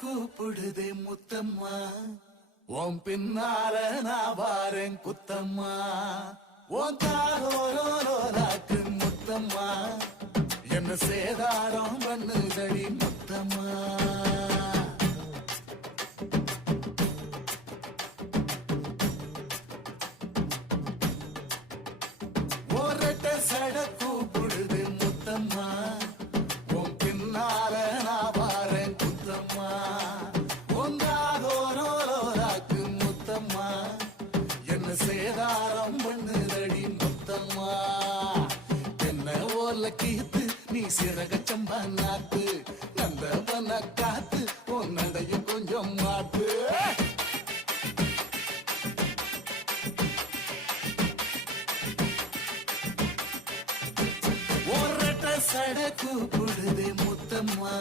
கூப்பிடுதே முத்தம்மா, உன் பின்னால நான் வாரேன் குத்தம்மா, உன் தாரோராக்கு முத்தம்மா, என்ன சேதாரம் பண்ணுதடி முத்தம்மா. ஒரட்ட சட கூப்பிடுது முத்தம்மா, உன் பின்னால நான் வாரேன் குத்தம்மா, ஒன்றாகோரோராக்கு முத்தம்மா, என்ன சேதாரம் பண்ணுதடி முத்தம்மா. என்ன ஓல கீத்து நீ சிறக சம்பா நாத்து, நந்தவன காத்து உன் நடையும் கொஞ்சம் மாத்து. ஒரட்ட சட கூப்பிடுதே முத்தம்மா,